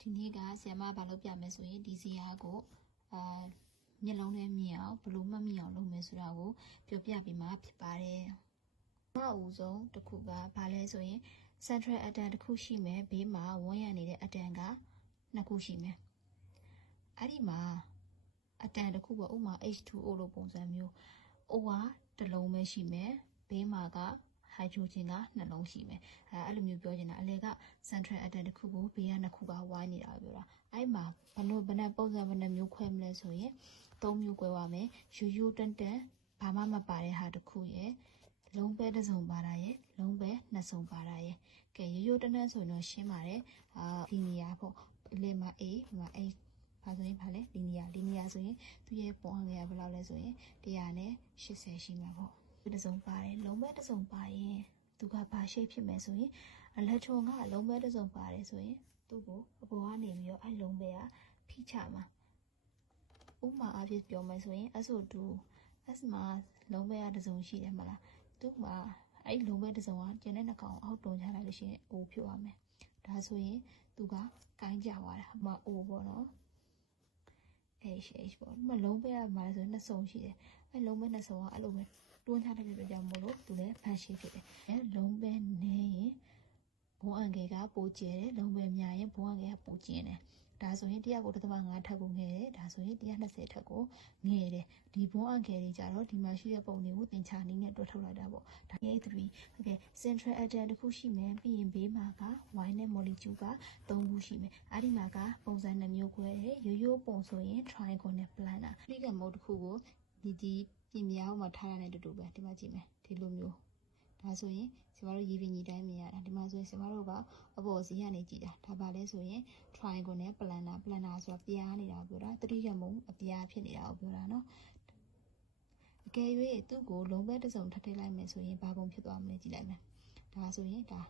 ဒီနေ့ကဆရာမဘာလုပ်ပြမယ်ဆိုရင်ဒီဇီယာကိုမျက်လုံးနဲ့မြင်အောင်ဘလို့မှမမြင်အောင်လုပ်မယ်ဆိုတာကိုပြောပြပေးမှာဖြစ်ပါတယ်။အဦးဆုံးတစ်ခုကဘာလဲဆိုရင် central atom တစ်ခုရှိမယ်ဘေးမှာဝန်းရံနေတဲ့ atom ကနှစ်ခုရှိမယ်။အဲ့ဒီမှာ atom တစ်ခုပေါ့ဥပမာ H2O လို့ပုံစံမျိုး O ကတစ်လုံးပဲရှိမယ်ဘေးမှာကhydrogen ကနှလုံးရှိမယ်အဲ့လိုမျိုးပြောချင်တာအလေက central atom တစ်ခုကိုဘေးကနှစ်ခုကဝိုင်းနေတာပြောတာအဲ့မှာဘယ်နဲ့ပုံစံဘယ်နှမျိုးခွဲမလဲဆိုရင်၃မျိုးခွဲပါမယ်ရိုးရိုးတန်းတန်းဘာမှမပါတဲ့ဟာတစ်ခုရယ်လုံးပဲတစ်စုံပါတာရယ်လုံးပဲနှစ်စုံပါတာရယ်ကဲရိုးရိုးတန်းတန်းဆိုရင်တော့ရှင်းပါတယ်ဒီနေရာပေါ့အလေမှာ A မှာ A ဘာဆိုရင်ဘာလဲလီနီယာဆိုရင်သူရဲ့ပုံအငယ်ဘယ်လောက်လဲဆိုရင်180ရှိမှာပေါ့တစ်စုံပါတယ်လုံးပဲတစ်စုံပါရင်သူကဘာရှိဖြစ်မယ်ဆိုရင်အလက်ထရွန်ကလုံးပဲတစ်စုံပါတယ်ဆိုရင်သူ့ကိုအပေါ်ကနေပြီးတော့အဲ့လုံးပဲကဖိချမှာဥမာအဖြစ်ပြောမယ်ဆိုရင် SO2 S မှာလုံးပဲကတစ်စုံရှိတယ်မလားသူ့မှာအဲ့လုံးပဲတစ်စုံကကျန်တဲ့နှကောင်အောက်တွန်းချလိုက်လို့ရှိရင် O ဖြစ်သွားမယ်ဒါဆိုရင်သူကကိုင်းကြသွားတာအမ O ပေါ့နော်H ပေါ့ဒီမှာလုံးပဲကမှာလဲဆိုရင်နှစ်စုံရှိတယ်အဲ့လုံးပဲနှစ်စုံကအဲ့လိုပဲတွန်းချတဲ့အတွက်ကြောင့်မို့လို့သူလည်းဖန်ရှင်းဖြစ်တယ်အဲ့လုံးပဲနေရင်ဘုံအန်ဂယ်ကပိုကျဲတယ်လုံးပဲများရင်ဘုံအန်ဂယ်ကပိုကျင်းတယ်ဒါဆိုရင်100ကို1.5ထပ်ကိုငယ်တယ်ဒါဆိုရင်120ထပ်ကိုငယ်တယ်ဒီဘုံအန်ဂယ်တွေကြတော့ဒီမှာရှိတဲ့ပုံတွေကိုသင်္ချာနည်းနဲ့တွဲထုတ်လိုက်တာပေါ့ဒါ A3 okay central atom တစ်ခုရှိမယ်ပြီးရင်ဘေးမှာက Y နဲ့ molecule က3ခုရှိမယ်အဲ့ဒီမှာကပုံစံ2မျိုးခွဲတယ်ရိုးပုံဆိုရင် triangle နဲ့ planar ဒီကမုတ်တစ်ခုကိုဒီပြင်ပြားမှာထားရတဲ့တူတူပဲဒီမှာကြည့်မယ်ဒီလိုမျိုးဒါဆိုရင်ကျမတို့ရေပြင်ကြီးတိုင်းမြင်ရတာဒီမှာဆိုရင်ကျမတို့ကအပေါ်စီကနေကြည့်တာဒါပါလဲဆိုရင် triangle နဲ့ planar ဆိုတာပြားနေတာကိုပြောတာတတိယမုံအပြားဖြစ်နေတာကိုပြောတာနော်အကယ်၍သူ့ကိုလုံးပဲတစ်စုံထပ်ထည့်လိုက်မယ်ဆိုရင်ဘာပုံဖြစ်သွားမလဲကြည့်လိုက်မယ်ဒါဆိုရင်ဒါ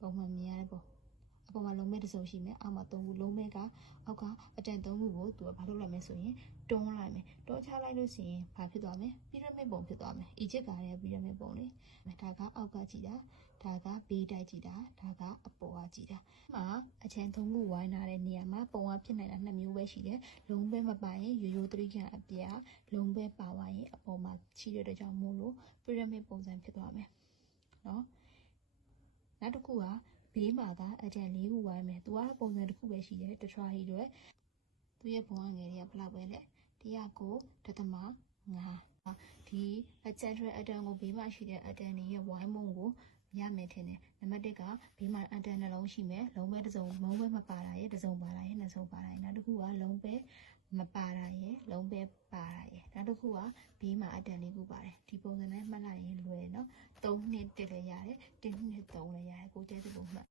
ပုံမှန်မြင်ရတဲ့ပုံအပေါ်မှာလုံးမဲတစ်စုံရှိမယ်အောက်မှာ3ခုလုံးမဲကအောက်ကအတန်3ခုကိုသူကဘာလုပ်လိုက်မလဲဆိုရင်တွန်းလိုက်မယ်တွန်းချလိုက်လို့ရှိရင်ဘာဖြစ်သွားမလဲပီရမစ်ပုံဖြစ်သွားမယ်အီဂျစ်ကလည်းပီရမစ်ပုံလေဒါကအောက်ကကြည့်တာဒါကဘေးတိုက်ကြည့်တာဒါကအပေါ်ကကြည့်တာမှာအချမ်း3ခုဝိုင်းထားတဲ့နေရာမှာပုံကဖြစ်နိုင်တာ2မျိုးပဲရှိတယ်လုံးပဲမပါရင်ရိုးရိုးသတိခံအပြားလုံးပဲပါသွားရင်အပေါ်မှာရှိတဲ့အတွက်ကြောင့်မို့လို့ပီရမစ်ပုံစံဖြစ်သွားမယ်နော်နောက်တစ်ခုကဘေးမှာကအတန်4ခုဝိုင်းမယ်သူကပုံစံတစ်ခုပဲရှိတယ်တထရာဟီတွေသူရဲ့ဘုံငယ်တွေကဘယ်လောက်ပဲလဲ109.5ဒီcentral atom ကိုဘေးမှာရှိတဲ့ atom တွေရဲ့ y မုံကိုရမယ်ထင်တယ်နံပါတ်1ကဘေးမှာ atom နှလုံးရှိမယ်လုံးပဲတစ်စုံလုံးပဲမပါတာရဲ့တစ်စုံပါတာရဲ့နှစ်စုံပါတာရဲ့နောက်တစ်ခုကလုံးပဲမပါတာရဲ့လုံးပဲပါတာရဲ့နောက်တစ်ခုကဘေးမှာ atom လေးခုပါတယ်ဒီပုံစံနဲ့မှတ်လိုက်ရင်လွယ်နော်3နှစ်1လည်းရတယ်1နှစ်3လည်းရတယ်ကိုကျဲတဲ့ပုံမှတ်